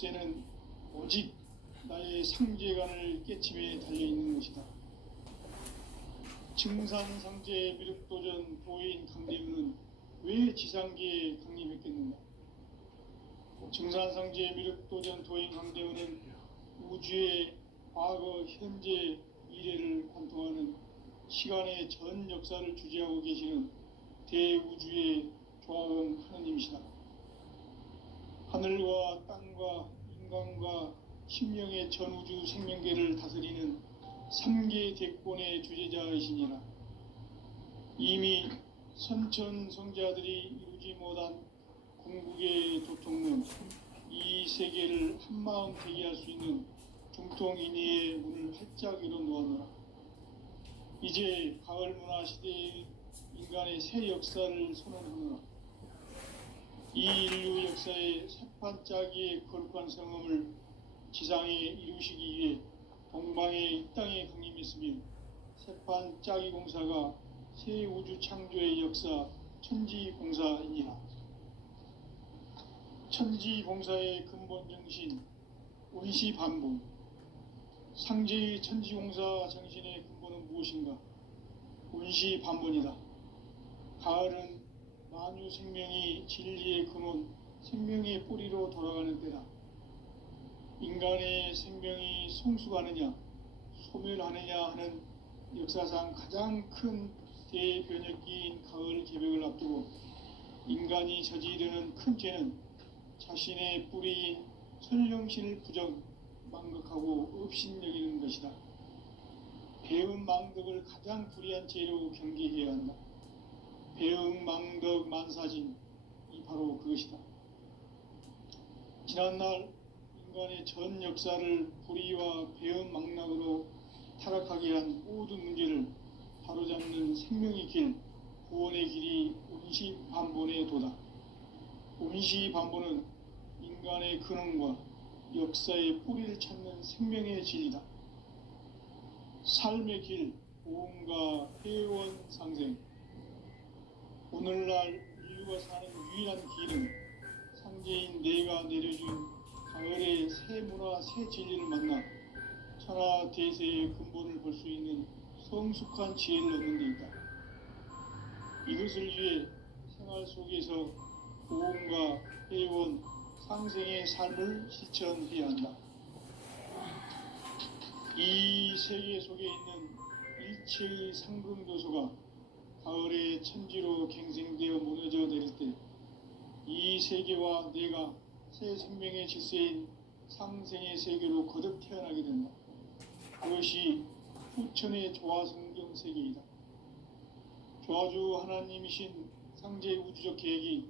는 오직 나의 상제관을 깨침에 달려있는 것이다. 증산상제 미륵도전 도인 강대우는 왜 지상계에 강림했겠는가? 증산상제 미륵도전 도인 강대우는 우주의 과거, 현재, 미래를 관통하는 시간의 전 역사를 주재하고 계시는 대우주의 조화원 하느님이시다. 하늘과 땅과 인간과 심령의 전우주 생명계를 다스리는 3계 대권의 주제자이시니라. 이미 선천성자들이 이루지 못한 궁극의 도통문, 이 세계를 한마음 되게 할 수 있는 중통인의의 문을 활짝 열어놓았노라. 이제 가을 문화 시대의 인간의 새 역사를 선언하노라. 이 인류 역사의 새판짜기의 거룩한 성음을 지상에 이루시기 위해 동방의 이 땅에 강림했으며 새판짜기 공사가 새 우주 창조의 역사 천지공사이니라. 천지공사의 근본 정신 운시반본. 상제의 천지공사 정신의 근본은 무엇인가? 운시반본이다. 가을은 만유 생명이 진리의 근원, 생명의 뿌리로 돌아가는 때다. 인간의 생명이 성숙하느냐, 소멸하느냐 하는 역사상 가장 큰 대변혁기인 가을 개벽을 앞두고 인간이 저지르는 큰 죄는 자신의 뿌리인 설령신을 부정, 망극하고 업신여기는 것이다. 배은 망덕을 가장 불의한 죄로 경계해야 한다. 배응, 망덕, 만사진, 이 바로 그것이다. 지난날 인간의 전 역사를 불의와 배응, 망락으로 타락하게 한 모든 문제를 바로잡는 생명의 길, 구원의 길이 운시반본의 도다. 운시반본은 인간의 근원과 역사의 뿌리를 찾는 생명의 진리다. 삶의 길, 보험과 회원상생. 오늘날 인류가 사는 유일한 길은 상제인 내가 내려준 가을의 새 문화, 새 진리를 만나 천하 대세의 근본을 볼 수 있는 성숙한 지혜를 얻는 데 있다. 이것을 위해 생활 속에서 보험과 회원, 상생의 삶을 실천해야 한다. 이 세계 속에 있는 일체의 상금교소가 가을의 천지로 갱생되어 무너져 내릴 때 이 세계와 내가 새 생명의 질서인 상생의 세계로 거듭 태어나게 된다. 그것이 후천의 조화성경 세계이다. 조화주 하나님이신 상제 우주적 계획이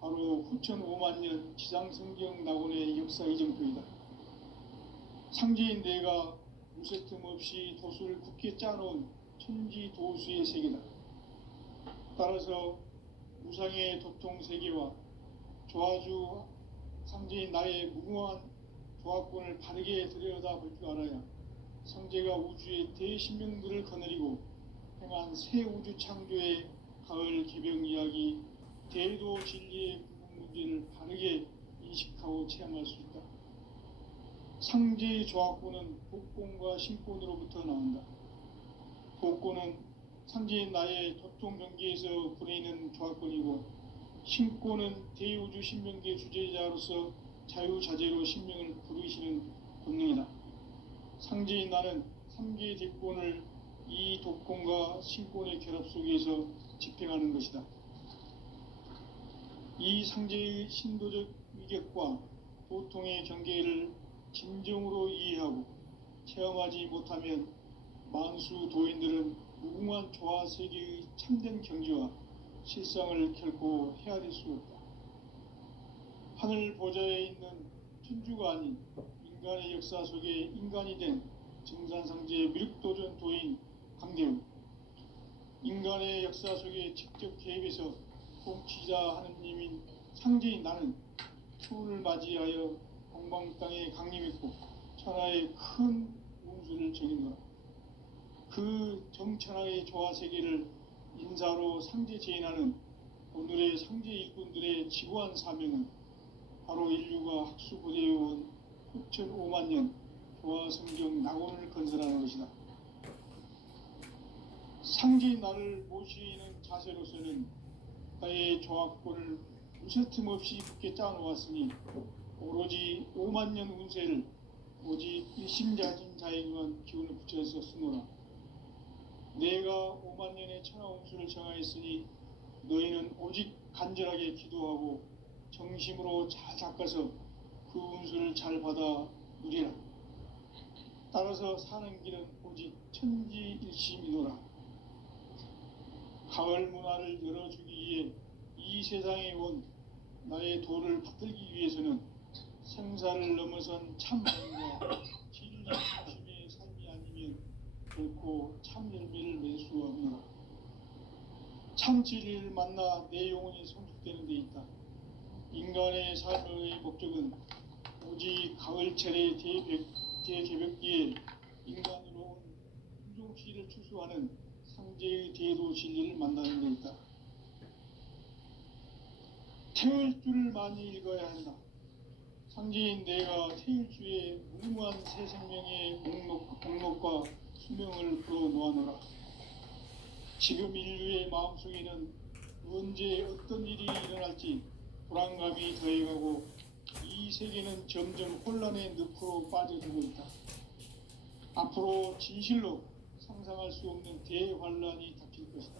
바로 후천 5만년 지상성경 낙원의 역사 이정표이다. 상제인 내가 무쇠틈 없이 도수를 굳게 짜놓은 천지 도수의 세계다. 따라서 무상의 도통 세계와 조화주 상제인 나의 무궁한 조화권을 바르게 들여다볼 줄 알아야 상제가 우주의 대신명들을 거느리고 행한 새 우주 창조의 가을 개벽 이야기, 대도 진리의 궁극 문제를 바르게 인식하고 체험할 수 있다. 상제의 조화권은 복권과 신권으로부터 나온다. 복권은 상제인 나의 도통 경계에서 부리는 조화권이고, 신권은 대우주 신명계 주제자로서 자유자재로 신명을 부르시는 본능이다. 상제인 나는 3계 대권을 이 도권과 신권의 결합 속에서 집행하는 것이다. 이 상제의 신도적 위격과 도통의 경계를 진정으로 이해하고 체험하지 못하면 만수 도인들은 무궁한 조화 세계의 참된 경지와 실상을 결코 헤아릴 수 없다. 하늘 보좌에 있는 천주가 아닌 인간의 역사 속에 인간이 된 증산상제 미륵도전 도인 강대우. 인간의 역사 속에 직접 개입해서 통치자 하느님인 상제인 나는 추운을 맞이하여 동방 땅에 강림했고 천하의 큰 운수를 정인노라. 그 정천하의 조화 세계를 인사로 상제 제인하는 오늘의 상제 일꾼들의 지구한 사명은 바로 인류가 학수고대해온 6,5만 년 교화성경 낙원을 건설하는 것이다. 상제인 나를 모시는 자세로서는 나의 조합권을 무쇠틈 없이 굳게 짜놓았으니 오로지 5만 년 운세를 오직 일심자진 자에게만 기운을 붙여서 쓰노라. 내가 5만 년의 천하 운수를 정하였으니 너희는 오직 간절하게 기도하고 정심으로 잘 닦아서 그 운수를 잘 받아 누리라. 따라서 사는 길은 오직 천지일심이노라. 가을 문화를 열어주기 위해 이 세상에 온 나의 도를 받들기 위해서는 생사를 넘어선 참선과 진리 중심의 삶이 아니면 결코 참 열매를 맺을 수 없노라. 참 진리를 만나 내 영혼이 성숙되는 데 있다. 인간의 삶의 목적은 오직 가을철의 대개벽기에 인간으로 온 인종시를 추수하는 상제의 대도 진리를 만나는 데 있다. 태울 줄을 많이 읽어야 한다. 상제인 내가 태일주의 무무한 새 생명의 목록과 수명을 풀어놓아노라. 지금 인류의 마음속에는 언제 어떤 일이 일어날지 불안감이 더해가고 이 세계는 점점 혼란의 늪으로 빠져들고 있다. 앞으로 진실로 상상할 수 없는 대환란이 닥칠 것이다.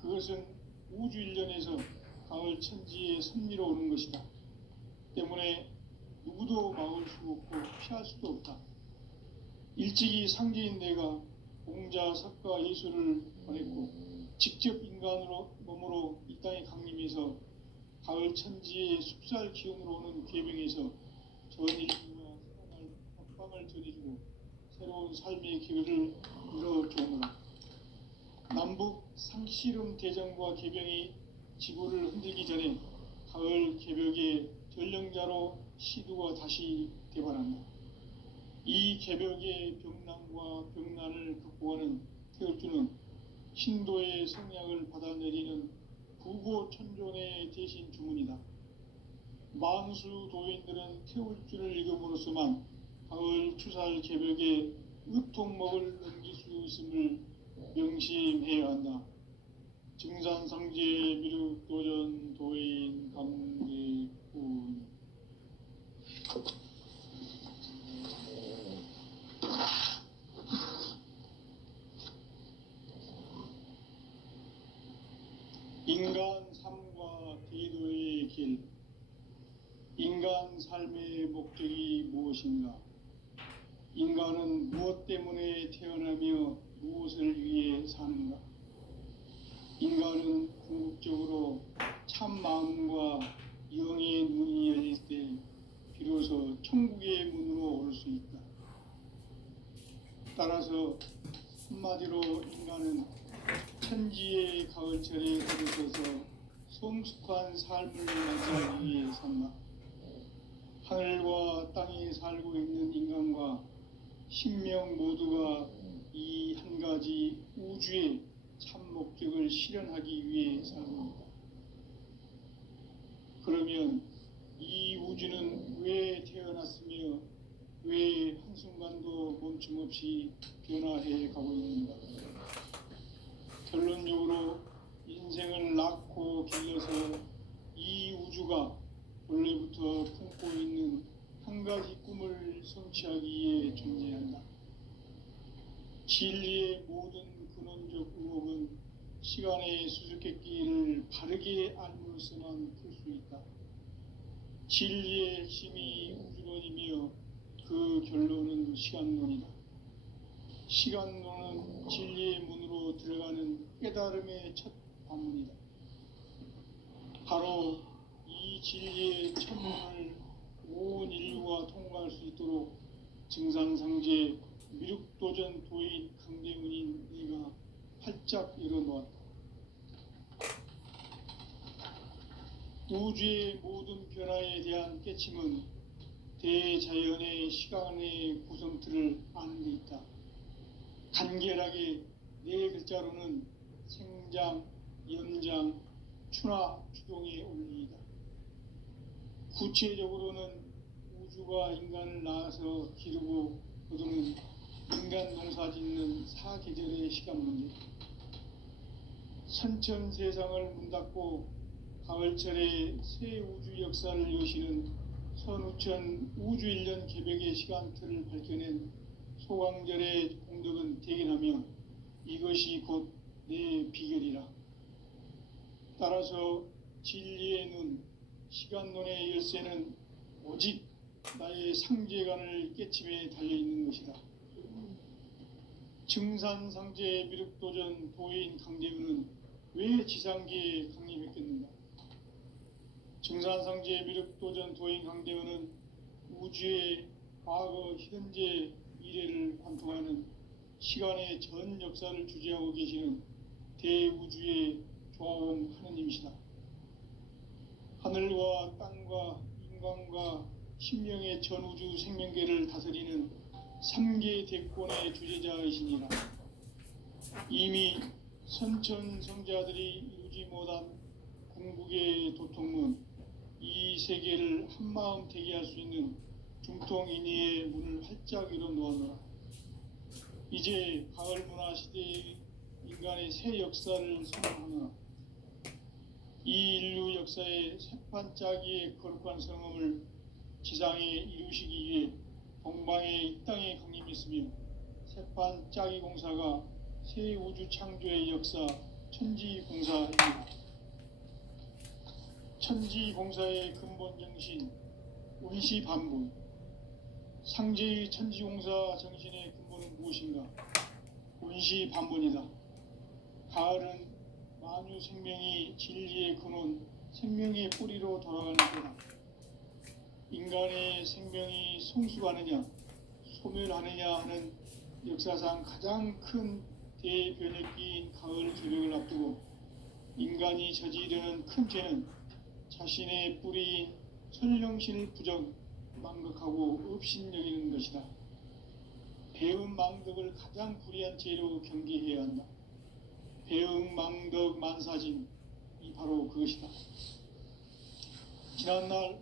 그것은 우주 일련에서 가을 천지에 섭리로 오는 것이다. 때문에 누구도 막을 수 없고 피할 수도 없다. 일찍이 상제인 내가 공자, 석가, 예수를 보냈고 직접 인간으로 몸으로 이 땅에 강림해서 가을 천지의 숲살 기운으로 오는 괴병에서 전 인류와 살아날 합방을 전해주고 새로운 삶의 기회를 이뤄주노라. 남북 상씨름 대전과 개병이 지구를 흔들기 전에 가을 개벽의 전령자로 시두가 다시 대발한다. 이 개벽의 병난과 병난을 극복하는 태울주는 신도의 성량을 받아내리는 부고천존의 대신 주문이다. 만수 도인들은 태울주를 읽음으로써만 가을 추살 개벽의 으통목을 넘길 수 있음을 명심해야 한다. 증산상제 미륵도전 도인 감대군. 인간 삶과 대도의 길. 인간 삶의 목적이 무엇인가? 인간은 무엇 때문에 태어나며 무엇을 위해 사는가? 인간은 궁극적으로 참 마음과 영의 눈이 열릴 때 비로소 천국의 문으로 오를 수 있다. 따라서 한마디로 인간은 천지의 가을철에 들어서서 성숙한 삶을 맞이하기 위해 산다. 하늘과 땅에 살고 있는 인간과 신명 모두가 이 한 가지 우주의 참 목적을 실현하기 위해 살고 있다. 그러면 이 우주는 왜 태어났으며 왜 한순간도 멈춤없이 변화해 가고 있는가? 결론적으로 인생을 낳고 길러서 이 우주가 원래부터 품고 있는 한 가지 꿈을 성취하기 위해 존재한다. 진리의 모든 근원적 의혹은 시간의 수수께끼를 바르게 알므로서만 풀 수 있다. 진리의 핵심이 우주론이며 그 결론은 시간론이다. 시간론은 진리의 문으로 들어가는 깨달음의 첫 관문이다. 바로 이 진리의 첫 문을 온 인류가 통과할 수 있도록 증산상제 미륵도전 도인 강대훈인 네가 활짝 열어놓았다. 우주의 모든 변화에 대한 깨침은 대자연의 시간의 구성틀을 아는 데 있다. 간결하게 네 글자로는 생장, 연장, 추나 추동의 원리이다. 구체적으로는 우주가 인간을 낳아서 기르고 거두는 인간 농사 짓는 사계절의 시간 문제, 선천 세상을 문 닫고 가을철에 새 우주 역사를 여시는 선우천 우주 1년 개벽의 시간틀을 밝혀낸 소강절의 공덕은 대견하며 이것이 곧 내 비결이라. 따라서 진리의 눈, 시간론의 열쇠는 오직 나의 상제관을 깨침에 달려있는 것이다. 증산상제 미륵도전 도인 강대우는 왜 지상계에 강림했겠는가? 증산상제 미륵도전 도인 강대우는 우주의 과거, 현재, 미래를 관통하는 시간의 전 역사를 주재하고 계시는 대우주의 조화원 하느님이시다. 하늘과 땅과 인간과 신명의 전우주 생명계를 다스리는 3계 대권의 주제자이시니라. 이미 선천성자들이 이루지 못한 궁극의 도통문, 이 세계를 한마음 되게 할 수 있는 중통인의의 문을 활짝 열어 놓아노라. 이제 가을 문화 시대의 인간의 새 역사를 선언하노라. 이 인류 역사의 새판짜기의 거룩한 성음을 지상에 이루시기 위해 동방의 이 땅에 강림했으며 새판짜기 공사가 새 우주 창조의 역사 천지공사입니다. 천지공사의 근본 정신 운시반분, 상제의 천지공사 정신의 근본은 무엇인가? 운시반분이다. 가을은 만유 생명이 진리의 근원, 생명의 뿌리로 돌아가는 때다. 인간의 생명이 성숙하느냐, 소멸하느냐 하는 역사상 가장 큰 대변혁기인 가을 개벽을 앞두고 인간이 저지르는 큰 죄는 자신의 뿌리인 설령신을 부정, 망각하고 업신여기는 것이다. 배음 망덕을 가장 불의한 죄로 경계해야 한다. 배음 망덕 만사진, 이 바로 그것이다. 지난날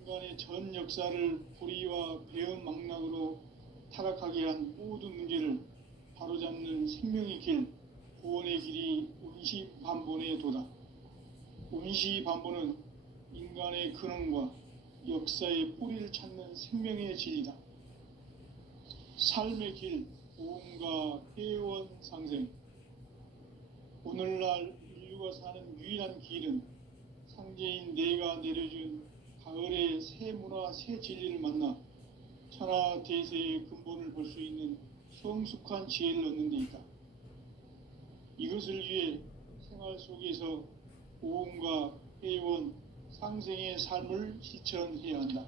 인간의 전 역사를 불의와 배음 망락으로 타락하게 한 모든 문제를 바로잡는 생명의 길, 구원의 길이 운시반본의 도다. 운시반본은 인간의 근원과 역사의 뿌리를 찾는 생명의 진리다. 삶의 길, 보험과 회원 상생. 오늘날 인류가 사는 유일한 길은 상제인 내가 내려준 가을의 새 문화, 새 진리를 만나 천하 대세의 근본을 볼 수 있는 성숙한 지혜를 얻는 데 있다. 이것을 위해 생활 속에서 보험과 회원, 상생의 삶을 실천해야 한다.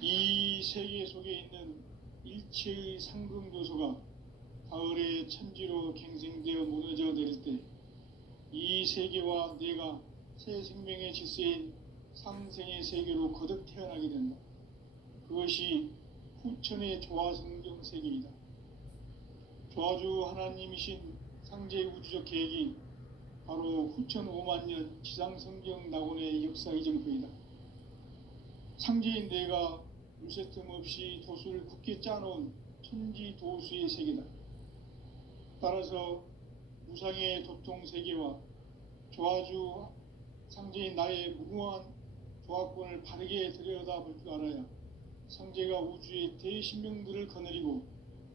이 세계 속에 있는 일체의 상승조소가 가을의 천지로 갱생되어 무너져 내릴 때 이 세계와 내가 새 생명의 질서인 상생의 세계로 거듭 태어나게 된다. 그것이 후천의 조화성경 세계이다. 조화주 하나님이신 상제 우주적 계획이 바로 후천 5만년 지상성경 낙원의 역사 이정표이다. 상제인 내가 물새틈 없이 도수를 굳게 짜놓은 천지 도수의 세계다. 따라서 무상의 도통 세계와 조화주 상제인 나의 무궁한 조화권을 바르게 들여다볼 줄 알아야 상제가 우주의 대신명들을 거느리고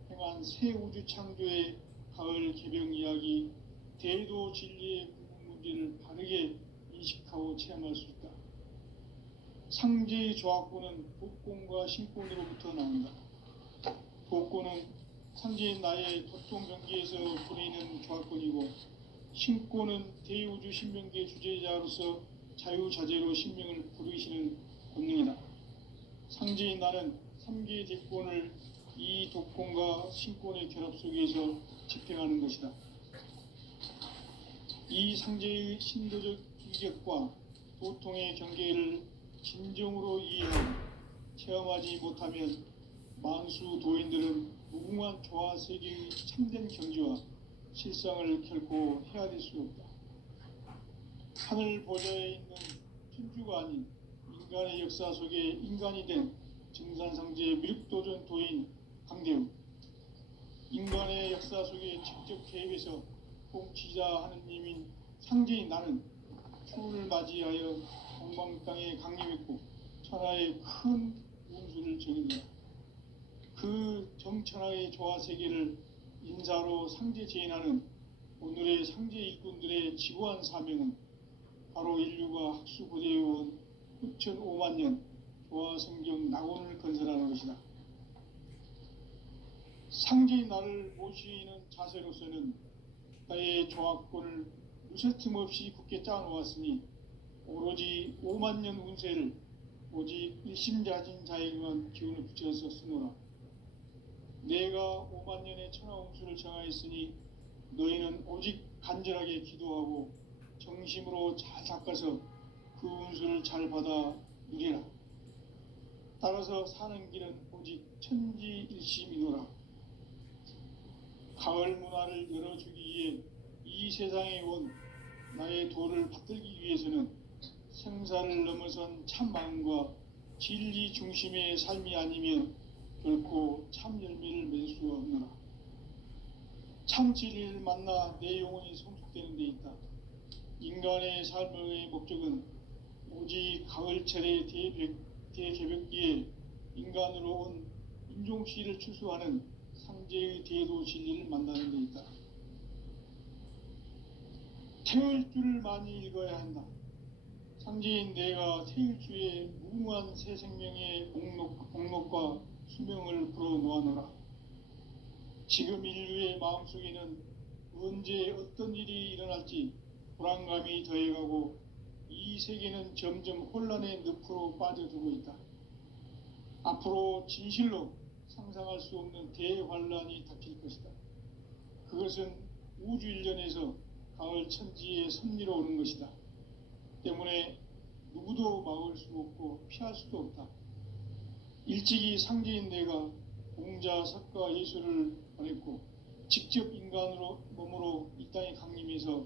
행한 새 우주 창조의 가을 개벽 이야기, 대도 진리의 궁극 문제를 바르게 인식하고 체험할 수 있다. 상제의 조화권은 복권과 신권으로부터 나온다. 복권은 상제인 나의 도통 경계에서 부리는 조화권이고, 신권은 대우주 신명계 주제자로서 자유자재로 신명을 부르시는 권능이다. 상제인 나는 3계 대권을 이 독권과 신권의 결합 속에서 집행하는 것이다. 이 상제의 신도적 이격과 도통의 경계를 진정으로 이해하고 체험하지 못하면 만수 도인들은 무궁한 조화 세계의 참된 경지와 실상을 결코 헤아릴 수 없다. 하늘 보좌에 있는 천주가 아닌 인간의 역사 속에 인간이 된 증산상제 미륵도전 도인 강대우, 인간의 역사 속에 직접 개입해서 통치자 하느님인 상제인 나는 추운을 맞이하여 동방 땅에 강림했고 천하의 큰 운수를 정했다. 그 정천하의 조화 세계를 인사로 상제 제인하는 오늘의 상제 일꾼들의 지구한 사명은 바로 인류가 학수고대해온 6,500만 년 조화 성경 낙원을 건설하는 것이다. 상제인 나를 모시는 자세로서는 나의 조화권을 무쇠틈 없이 굳게 짜놓았으니 오로지 5만 년 운세를 오직 일심자진 자에게만 기운을 붙여서 쓰노라. 내가 5만 년의 천하 운수를 정하였으니 너희는 오직 간절하게 기도하고 정심으로 잘 닦아서 그 운수를 잘 받아 누리라. 따라서 사는 길은 오직 천지일심이노라. 가을 문화를 열어주기 위해 이 세상에 온 나의 도를 받들기 위해서는 생사를 넘어선 참 마음과 진리 중심의 삶이 아니면 결코 참 열매를 맺을 수 없노라. 참 진리를 만나 내 영혼이 성숙되는 데 있다. 인간의 삶의 목적은 오직 가을철의 대개벽기에 인간으로 온 인종시를 추수하는 상제의 대도 진리를 만나는 데 있다. 태일주를 많이 읽어야 한다. 상제인 내가 태일주의 무궁한 새 생명의 목록과 수명을 불어놓아노라. 지금 인류의 마음속에는 언제 어떤 일이 일어날지 불안감이 더해가고 이 세계는 점점 혼란의 늪으로 빠져들고 있다. 앞으로 진실로 상상할 수 없는 대환란이 닥칠 것이다. 그것은 우주 일련에서 가을 천지의 섭리로 오는 것이다. 때문에 누구도 막을 수 없고 피할 수도 없다. 일찍이 상제인 내가 공자, 석가, 예수를 보냈고 직접 인간으로 몸으로 이 땅에 강림해서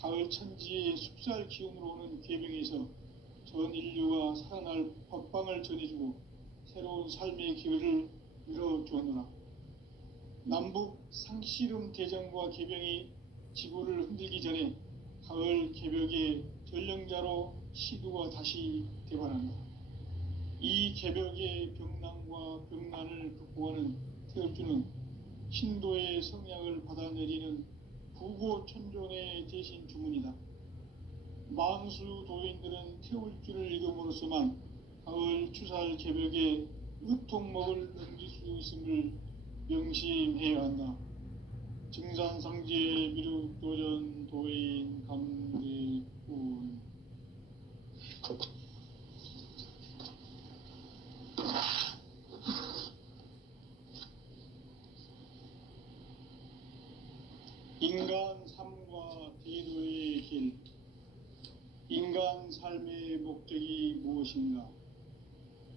가을 천지의 숲살 기운으로 오는 궤병에서 전 인류가 살아날 법방을 전해주고 새로운 삶의 기회를 열어주었노라. 남북 상씨름 대전과 개병이 지구를 흔들기 전에 가을 개벽의 전령자로 시두가 다시 대발한다. 이 개벽의 병난과 병난을 극복하는 태엽주는 신도의 성약을 받아내리는 부고천존의 대신 주문이다. 만수 도인들은 태울주를 읽음으로써만 가을 추살 개벽의 의통목을 넘길 수 있음을 명심해야 한다. 증산상제 미륵도전 도인 감대군. 인간 삶과 대도의 길. 인간 삶의 목적이 무엇인가?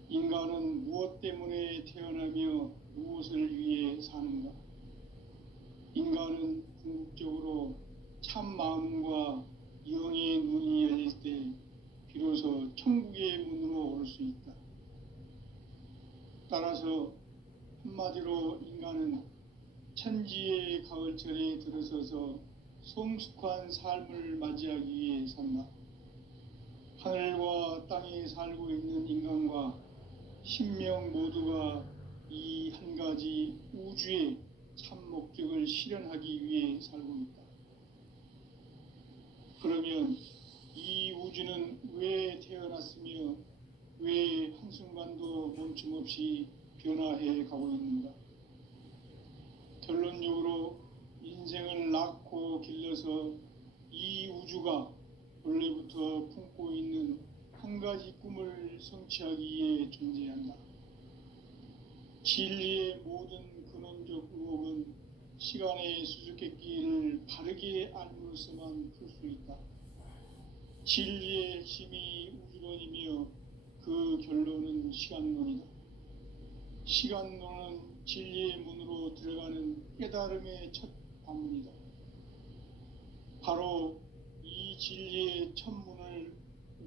인간은 무엇 때문에 태어나며 무엇을 위해 사는가? 인간은 궁극적으로 참 마음과 영의 눈이 열릴 때 비로소 천국의 문으로 올 수 있다. 따라서 한마디로 인간은 천지의 가을철에 들어서서 성숙한 삶을 맞이하기 위해 산다. 하늘과 땅에 살고 있는 인간과 신명 모두가 이 한 가지 우주의 참 목적을 실현하기 위해 살고 있다. 그러면 이 우주는 왜 태어났으며 왜 한순간도 멈춤 없이 변화해 가고 있는가? 결론적으로 인생을 낳고 길러서 이 우주가 원래부터 품고 있는 한 가지 꿈을 성취하기 위해 존재한다. 진리의 모든 근원적 의혹은 시간의 수수께끼를 바르게 알므로서만 풀 수 있다. 진리의 힘이 우주론이며 그 결론은 시간론이다. 시간론은 진리의 문으로 들어가는 깨달음의 첫 방문이다. 바로 이 진리의 첫 문을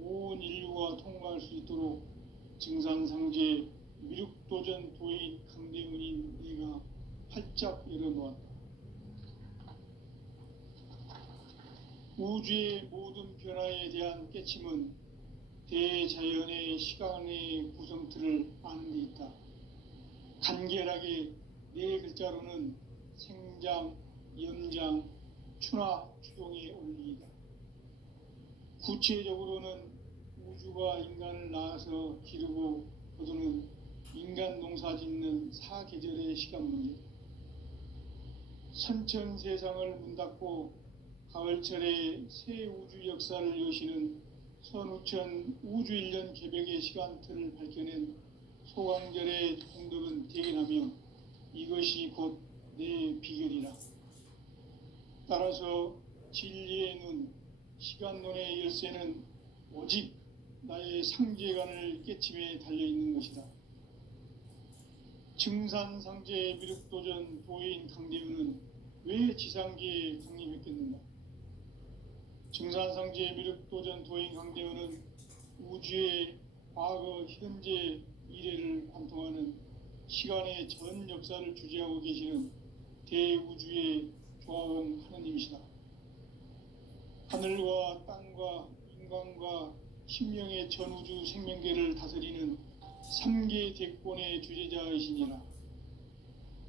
온 인류가 통과할 수 있도록 증산상제 미륵도전 도인 강대훈인 네가 활짝 열어놓았다. 우주의 모든 변화에 대한 깨침은 대자연의 시간의 구성틀을 아는 데 있다. 간결하게 네 글자로는 생장, 연장, 추나 추동의 원리이다. 구체적으로는 우주가 인간을 낳아서 기르고 거두는 인간 농사 짓는 사계절의 시간 문제, 선천 세상을 문 닫고 가을철에 새 우주 역사를 여시는 선우천 우주 1년 개벽의 시간틀을 밝혀낸 소강절의 공덕은 대견하며 이것이 곧 내 비결이라. 따라서 진리의 눈, 시간론의 열쇠는 오직 나의 상제관을 깨침에 달려있는 것이다. 증산상제 미륵도전 도인 강대훈은 왜 지상계에 강림했겠는가? 증산상제 미륵도전 도인 강대훈은 우주의 과거, 현재, 미래를 관통하는 시간의 전 역사를 주재하고 계시는 대우주의 조화원 하느님이시다. 하늘과 땅과 인간과 신명의 전우주 생명계를 다스리는 3계 대권의 주재자이시니라.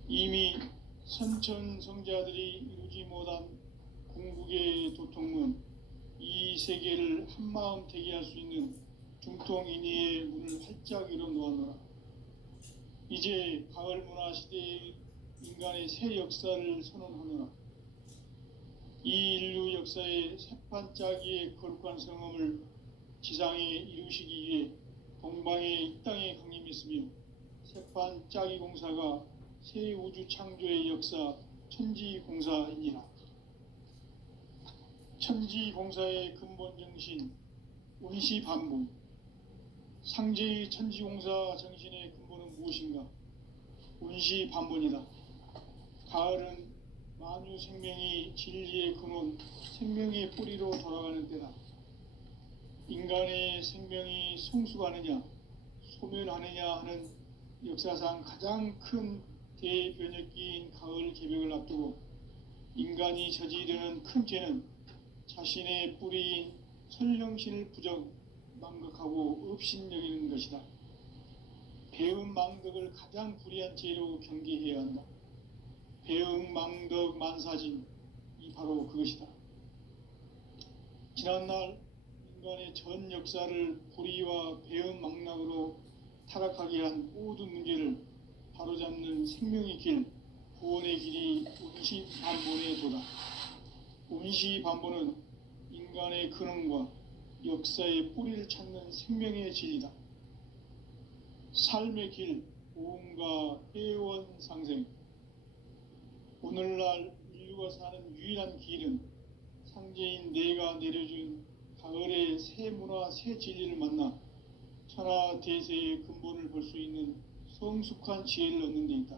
이미 선천성자들이 이루지 못한 궁극의 도통문, 이 세계를 한마음 되게 할 수 있는 중통인의의 문을 활짝 열어놓았노라. 이제 가을 문화 시대의 인간의 새 역사를 선언하노라. 이 인류 역사의 새판짜기의 거룩한 성험을 지상에 이루시기 위해 동방의 이 땅에 강림했으며 새판짜기 공사가 새 우주 창조의 역사 천지공사이니라. 천지공사의 근본 정신 운시반복, 상제의 천지공사 정신의 근본은 무엇인가? 운시반복이다. 가을은 만유 생명이 진리의 근원, 생명의 뿌리로 돌아가는 때다. 인간의 생명이 성숙하느냐, 소멸하느냐 하는 역사상 가장 큰 대변혁기인 가을 개벽을 앞두고 인간이 저지르는 큰 죄는 자신의 뿌리인 설령신을 부정, 망극하고 업신여기는 것이다. 배음 망덕을 가장 불의한 죄로 경계해야 한다. 배음 망덕 만사진, 이 바로 그것이다. 지난날 인간의 전 역사를 불의와 배음 망락으로 타락하게 한 모든 문제를 바로잡는 생명의 길, 구원의 길이 운시반본의 도다. 운시반본은 인간의 근원과 역사의 뿌리를 찾는 생명의 진리다. 삶의 길, 오음과 회원 상생. 오늘날 인류가 사는 유일한 길은 상제인 내가 내려준 가을의 새 문화, 새 진리를 만나 천하 대세의 근본을 볼 수 있는 성숙한 지혜를 얻는 데 있다.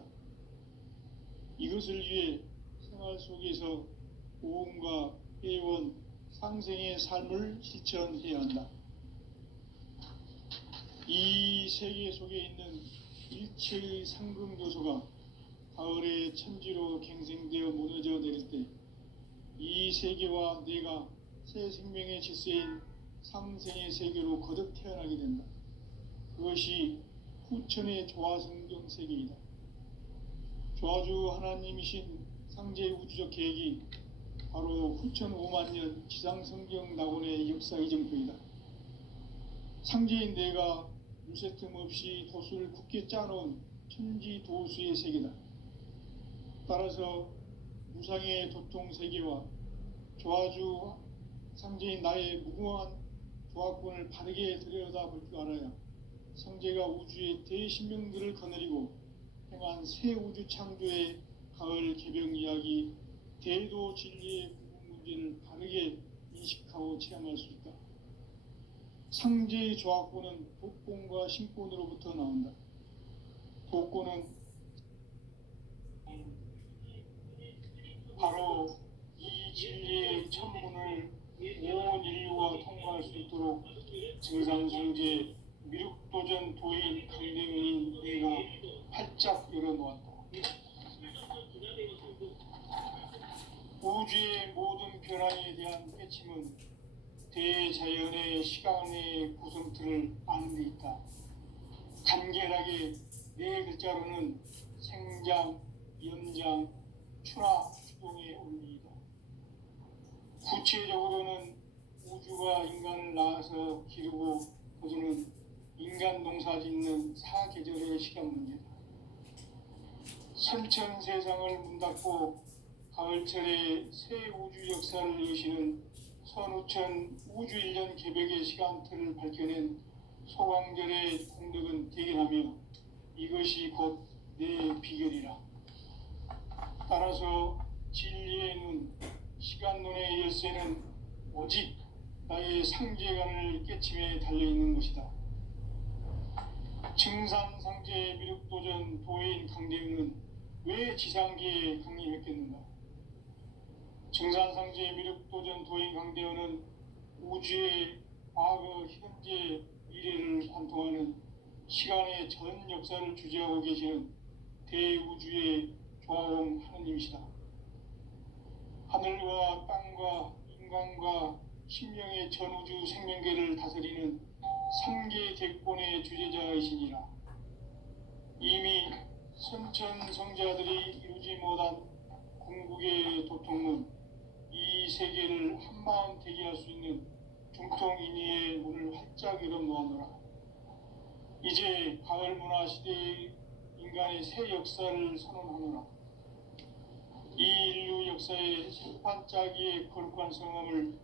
이것을 위해 생활 속에서 오음과 회원, 상생의 삶을 실천해야 한다. 이 세계 속에 있는 일체의 상금교소가 가을의 천지로 갱생되어 무너져 내릴 때 이 세계와 내가 새 생명의 질서인 상생의 세계로 거듭 태어나게 된다. 그것이 후천의 조화성경 세계이다. 조화주 하나님이신 상제의 우주적 계획이 바로 후천 5만 년 지상성경 낙원의 역사 이정표이다. 상제인 내가 물새틈 없이 도수를 굳게 짜놓은 천지도수의 세계다. 따라서 무상의 도통 세계와 조화주 상제인 나의 무궁한 조화권을 바르게 들여다볼 줄 알아야 상제가 우주의 대신명들을 거느리고 행한 새 우주 창조의 가을 개병 이야기, 대도 진리의 구분 문제를 바르게 인식하고 체험할 수 있다. 상제의 조화권은 독권과 신권으로부터 나온다. 독권은 바로 이 진리의 천문을 온 인류가 통과할 수 있도록 증산성제 미륵도전 도인 강대문인 내가 활짝 열어놓았다. 우주의 모든 변화에 대한 깨침은 대자연의 시간의 구성틀을 아는 데 있다. 간결하게 네 글자로는 생장, 연장, 추나 추동의 원리이다. 구체적으로는 우주가 인간을 낳아서 기르고 거두는 인간 농사 짓는 사계절의 시간 문제다. 선천 세상을 문닫고 가을철에 새 우주 역사를 여시는 선우천 우주 1년 개벽의 시간틀을 밝혀낸 소강절의 공덕은 대견하며 이것이 곧 내 비결이라. 따라서 진리의 눈, 시간론의 열쇠는 오직 나의 상제관을 깨침에 달려있는 것이다. 증산상제 미륵도전 도인 강대윤은 왜 지상계에 강림했겠는가? 증산상제 미륵도전 도인 강대윤은 우주의 과거, 현재, 미래를 관통하는 시간의 전 역사를 주재하고 계시는 대우주의 조화원 하느님이시다. 하늘과 땅과 인간과 신명의 전우주 생명계를 다스리는 삼계 객본의 주제자이시니라. 이미 선천성자들이 이루지 못한 궁극의 도통문, 이 세계를 한마음 되게 할 수 있는 중통인의의 문을 활짝 열어놓아노라. 이제 가을 문화 시대의 인간의 새 역사를 선언하노라. 이 인류 역사의 새판짜기의 거룩한 성함을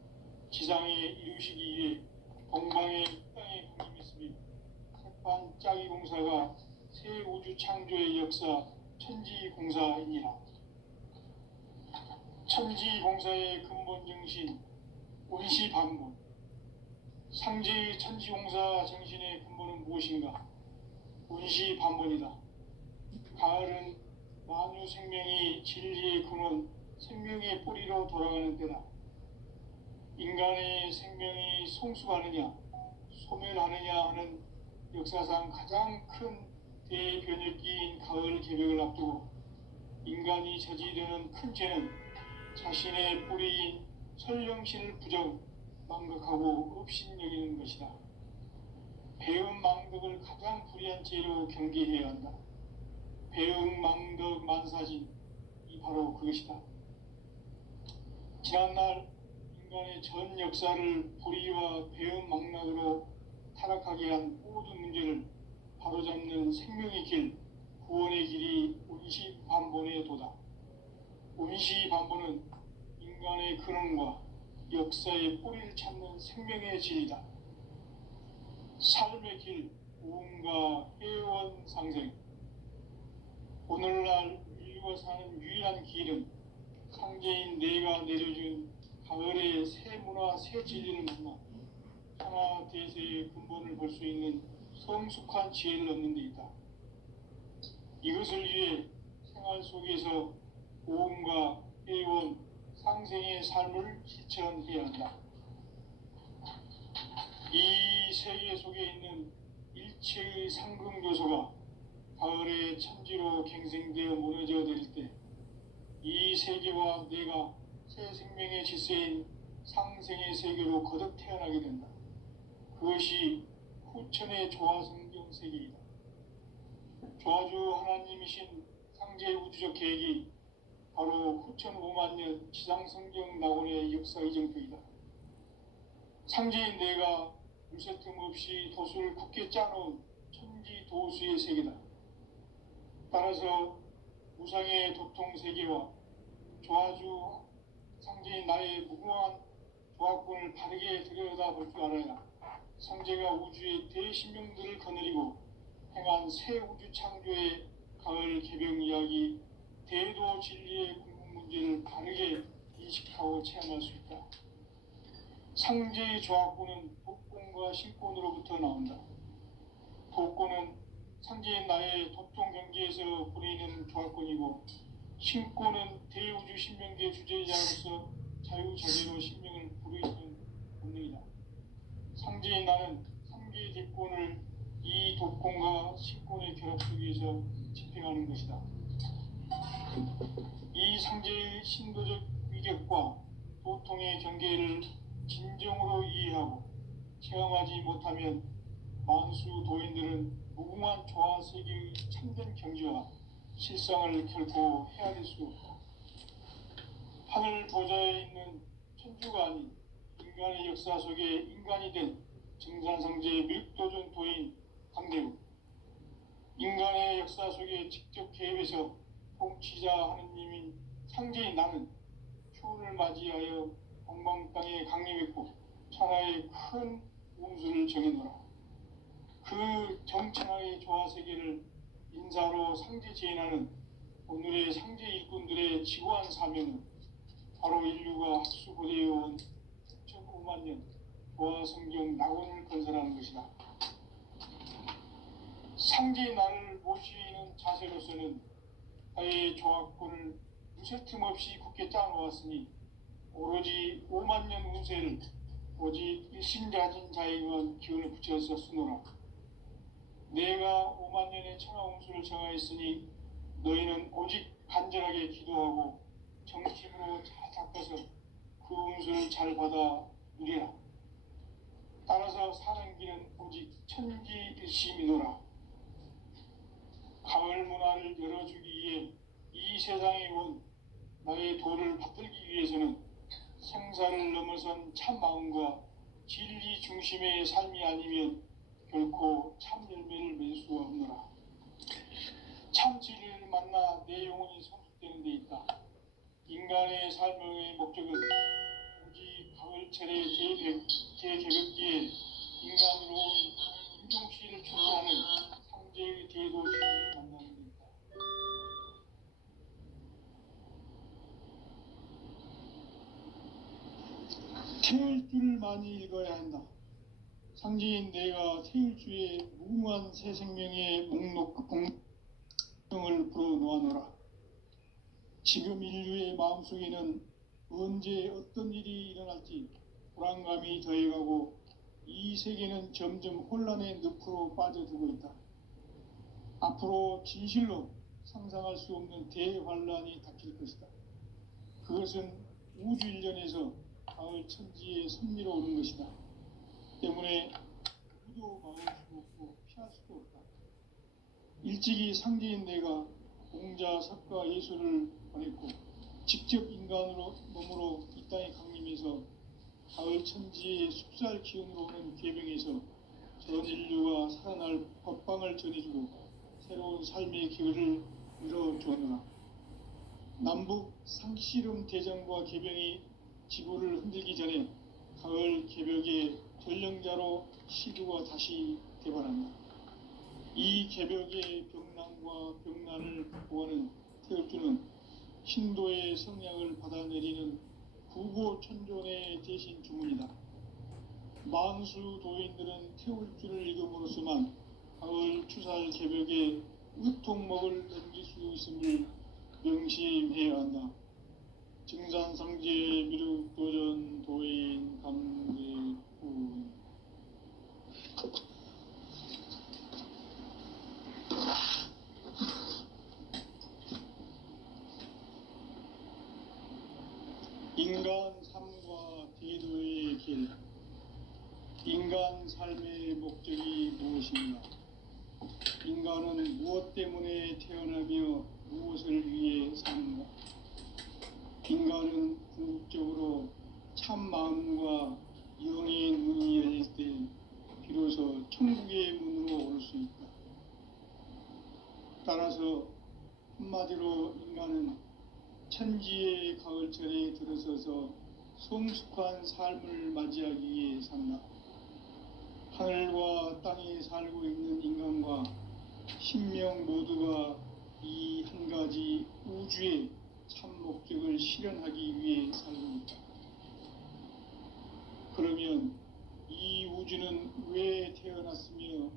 지상에 이루시기 위해 동방의 땅에 강림했으며 새판짜기 공사가 새 우주 창조의 역사 천지공사이니라. 천지공사의 근본 정신 원시반본. 상제의 천지공사 정신의 근본은 무엇인가? 원시반본이다. 가을은 만유 생명이 진리의 근원, 생명의 뿌리로 돌아가는 때다. 인간의 생명이 성숙하느냐, 소멸하느냐 하는 역사상 가장 큰 대변혁기인 가을 개벽을 앞두고 인간이 저지르는 큰 죄는 자신의 뿌리인 설령신을 부정, 망각하고 업신여기는 것이다. 배움 망덕을 가장 불의한 죄로 경계해야 한다. 배움 망덕 만사진, 이 바로 그것이다. 지난날 인간의 전 역사를 불의와 배움 망락으로 타락하게 한 모든 문제를 바로잡는 생명의 길, 구원의 길이 원시반본의 도다. 원시반본은 인간의 근원과 역사의 뿌리를 찾는 생명의 진리다. 삶의 길, 우음과 회원 상생. 오늘날 인류가 사는 유일한 길은 상제인 내가 내려준 가을의 새 문화, 새 진리를 만나 천하 대세의 근본을 볼 수 있는 성숙한 지혜를 얻는 데 있다. 이것을 위해 생활 속에서 오음과 회원, 상생의 삶을 실천해야 한다. 이 세계 속에 있는 일체의 상금 요소가 가을의 천지로 갱생되어 무너져 내릴 때 이 세계와 내가 새 생명의 질서인 상생의 세계로 거듭 태어나게 된다. 그것이 후천의 조화성경 세계이다. 조화주 하나님이신 상제 우주적 계획이 바로 후천 5만년 지상성경 낙원의 역사 이정표이다. 상제인 내가 물새틈 없이 도수를 굳게 짜놓은 천지 도수의 세계다. 따라서 무상의 도통 세계와 조화주 상제인 나의 무궁한 조합권을 바르게 들여다볼 줄 알아야 상제가 우주의 대신명들을 거느리고 행한 새 우주 창조의 가을 개벽 이야기, 대도 진리의 궁극 문제를 바르게 인식하고 체험할 수 있다. 상제의 조합권은 독권과 신권으로부터 나온다. 독권은 상제인 나의 도통 경계에서 부리는 조합권이고, 신권은 대우주 신명계 주제자로서 자유자재로 신명을 부르짖는 본능이다. 상제인 나는 3개 대권을 이 독권과 식권의 결합 속에서 집행하는 것이다. 이 상제의 신도적 위격과 도통의 경계를 진정으로 이해하고 체험하지 못하면 만수 도인들은 무궁한 조화 세계의 참된 경지와 실상을 결코 헤아릴 수 없다. 하늘 보좌에 있는 천주가 아닌 인간의 역사 속에 인간이 된 증산상제의 밀도전 도인 강대우, 인간의 역사 속에 직접 개입해서 통치자 하느님인 상제인 나는 초를 맞이하여 동방 땅에 강림했고 천하의 큰 운수를 정해놓으라. 그 정천하의 조화세계를 인사로 상제 제인하는 오늘의 상제 일꾼들의 지고한 사명은 바로 인류가 학수고대해온 9,5만 년 조화성경 낙원을 건설하는 것이다. 상제의 나를 모시는 자세로서는 나의 조화권을 무쇠 틈 없이 굳게 짜놓았으니 오로지 5만 년 운세를 오직 일심가진 자에게만 기운을 붙여서 쓰노라. 내가 5만 년의 천하 운수를 정하였으니 너희는 오직 간절하게 기도하고 정심으로 잘 닦아서 그 운수를 잘 받아 누리라. 따라서 사는 길은 오직 천지일심이노라. 가을 문화를 열어주기 위해 이 세상에 온 나의 도를 받들기 위해서는 생사를 넘어선 참 마음과 진리 중심의 삶이 아니면 결코 참 열매를 맺을 수 없노라. 참 진리를 만나 내 영혼이 성숙되는 데 있다. 인간의 삶의 목적은 오직 가을철의 대개벽기에 인간으로 인종씨를 추구하는 상제의 대도 진리를 만나는 데 있다. 태일주를 많이 읽어야 한다. 상제인 내가 태일주의 무궁한 새 생명의 공명을 불어놓아놓으라. 지금 인류의 마음속에는 언제 어떤 일이 일어날지 불안감이 더해가고 이 세계는 점점 혼란의 늪으로 빠져들고 있다. 앞으로 진실로 상상할 수 없는 대환란이 닥칠 것이다. 그것은 우주 일련에서 가을 천지의 섭리로 오는 것이다. 때문에 누구도 막을 수 없고 피할 수도 없다. 일찍이 상제인 내가 공자, 석가, 예수를 보냈고 직접 인간으로 몸으로 이 땅에 강림해서 가을 천지의 숲살 기운으로 오는 계병에서 전 인류가 살아날 법방을 전해주고 새로운 삶의 기회를 열어주었노라. 남북 상씨름 대전과 계병이 지구를 흔들기 전에 가을 개벽의 전령자로 시두가 다시 대발한다. 이 개벽의 병난과 병난을 극복하는 태엽주는 신도의 성량을 받아내리는 구고천존의 대신 주문이다. 만수 도인들은 태울주를 읽음으로써만 가을 추살 개벽의 의통목을 넘길 수 있음을 명심해야 한다. 증산상제 미륵도전 도인 강제구 인간 삶과 대도의 길. 인간 삶의 목적이 무엇인가? 인간은 무엇 때문에 태어나며 무엇을 위해 사는가? 인간은 궁극적으로 참 마음과 영의 문이 열릴 때 비로소 천국의 문으로 올 수 있다. 따라서 한마디로 인간은 천지의 가을철에 들어서서 성숙한 삶을 맞이하기 위해 산다. 하늘과 땅에 살고 있는 인간과 신명 모두가 이 한 가지 우주의 참 목적을 실현하기 위해 살고 있다. 그러면 이 우주는 왜 태어났으며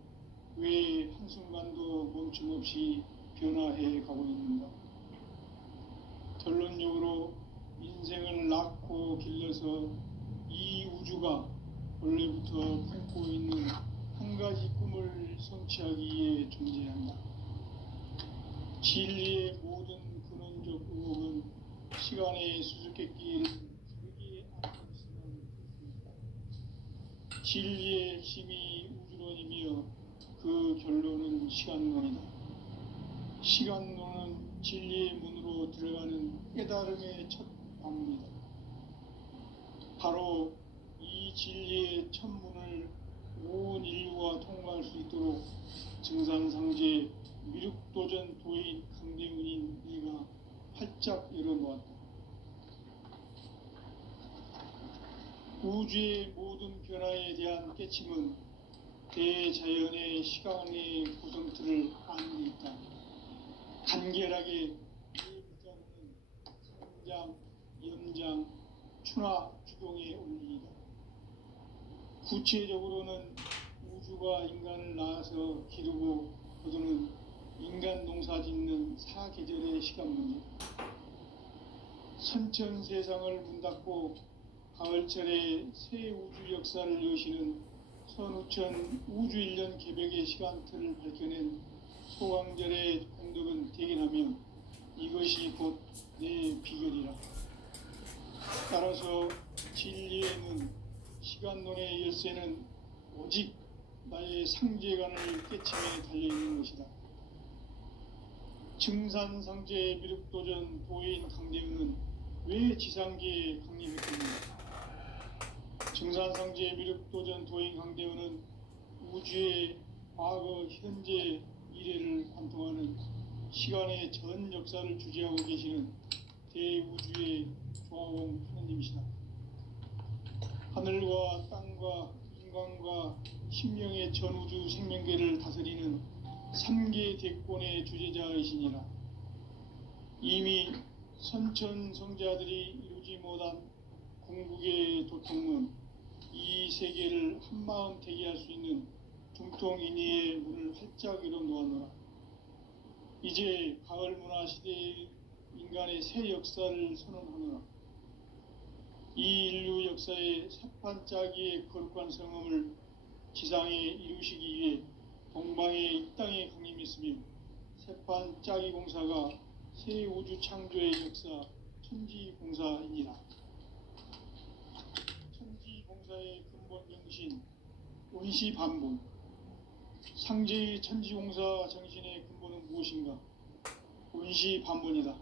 왜 한순간도 멈춤없이 변화해 가고 있는가? 결론적으로 인생을 낳고 길러서 이 우주가 원래부터 품고 있는 한 가지 꿈을 성취하기 위해 존재한다. 진리의 모든 근원적 의혹은 시간의 수수께끼를 부르기 않고 있으면 됐습니다. 진리의 힘이 우주론이며 그 결론은 시간론이다. 시간론은 진리의 문으로 들어가는 깨달음의 첫 방문이다. 바로 이 진리의 첫 문을 온 인류가 통과할 수 있도록 증산상제 미륵도전 도인 강대훈인 네가 활짝 열어놓았다. 우주의 모든 변화에 대한 깨침은 대자연의 시간의 구성틀을 아는 데 있다. 간결하게 이 문자로는 성장, 연장, 추나 주동의 원리이다. 구체적으로는 우주가 인간을 낳아서 기르고 거두는 인간 농사 짓는 사계절의 시간 문제, 선천 세상을 문 닫고 가을철에 새 우주 역사를 여시는 선우천 우주 1년 개벽의 시간틀을 밝혀낸 소강절의 공덕은 대견하며 이것이 곧 내 비결이라. 따라서 진리의 문, 시간론의 열쇠는 오직 나의 상제관을 깨침에 달려있는 것이다. 증산상제 미륵도전 도인 강대훈은 왜 지상계에 강림했겠는가? 증산상제 미륵도전 도인 강대훈은 우주의 과거, 현재, 미래를 관통하는 시간의 전 역사를 주재하고 계시는 대우주의 조화공 하느님이시다. 하늘과 땅과 인간과 신명의 전우주 생명계를 다스리는 3계 대권의 주재자이시니라. 이미 선천성자들이 이루지 못한 궁극의 도통문, 이 세계를 한마음 대기할 수 있는 중통인의의 문을 활짝 열어놓았노라. 이제 가을 문화 시대의 인간의 새 역사를 선언하노라. 이 인류 역사의 사판짜기의 거룩한 성음을 지상에 이루시기 위해 동방의 이 땅에 강림했으며 세판짜기 공사가 새 우주 창조의 역사 천지공사이니라. 천지공사의 근본 정신 원시반복, 상제의 천지공사 정신의 근본은 무엇인가? 원시반복이다.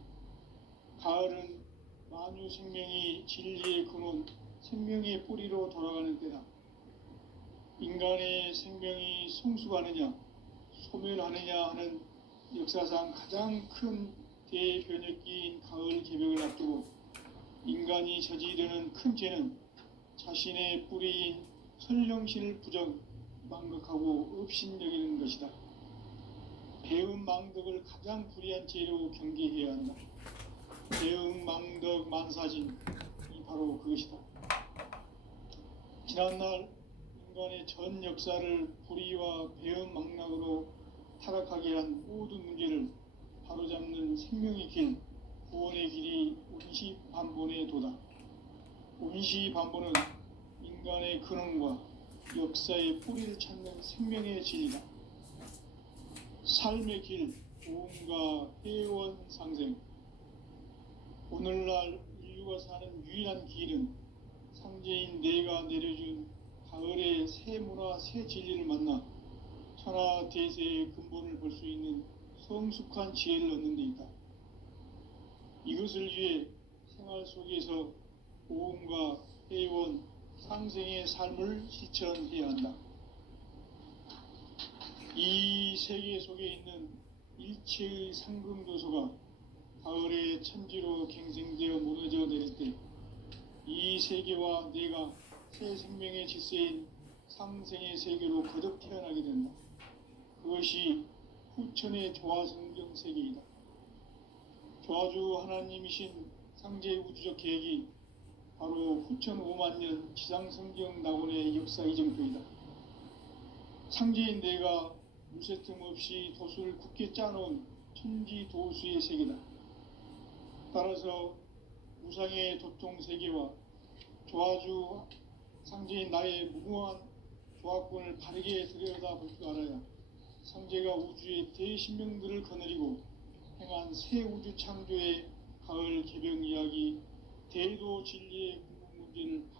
가을은 만유 생명이 진리의 근원, 생명의 뿌리로 돌아가는 때다. 인간의 생명이 성숙하느냐, 소멸하느냐 하는 역사상 가장 큰 대변혁기인 가을 개벽을 앞두고 인간이 저지르는 큰 죄는 자신의 뿌리인 설령신을 부정, 망각하고 업신여기는 것이다. 배음 망덕을 가장 불의한 죄로 경계해야 한다. 배음 망덕 만사진, 이 바로 그것이다. 지난날 인간의 전 역사를 불의와 배음 망락으로 타락하게 한 모든 문제를 바로잡는 생명의 길, 구원의 길이 온시반본의 도다. 온시반본은 인간의 근원과 역사의 뿌리를 찾는 생명의 진리다. 삶의 길, 고음과 회원 상생. 오늘날 인류가 사는 유일한 길은 상제인 내가 내려준 가을의 새 문화, 새 진리를 만나 천하 대세의 근본을 볼 수 있는 성숙한 지혜를 얻는 데 있다. 이것을 위해 생활 속에서 고음과 회원, 상생의 삶을 실천해야 한다. 이 세계 속에 있는 일체의 상금 요소가 가을의 천지로 갱생되어 무너져 내릴 때 이 세계와 내가 새 생명의 질서인 상생의 세계로 거듭 태어나게 된다. 그것이 후천의 조화성경 세계이다. 조화주 하나님이신 상제 우주적 계획이 바로 후천 5만 년 지상성경 낙원의 역사 이정표이다. 상제인 내가 무쇠틈 없이 도수를 굳게 짜놓은 천지 도수의 세계다. 따라서 무상의 도통 세계와 조화주 상제인 나의 무궁한 조합권을 바르게 들여다볼 줄 알아야 상제가 우주의 대신명들을 거느리고 행한 새 우주 창조의 가을 개병 이야기, 대도 진리의 궁극 문제를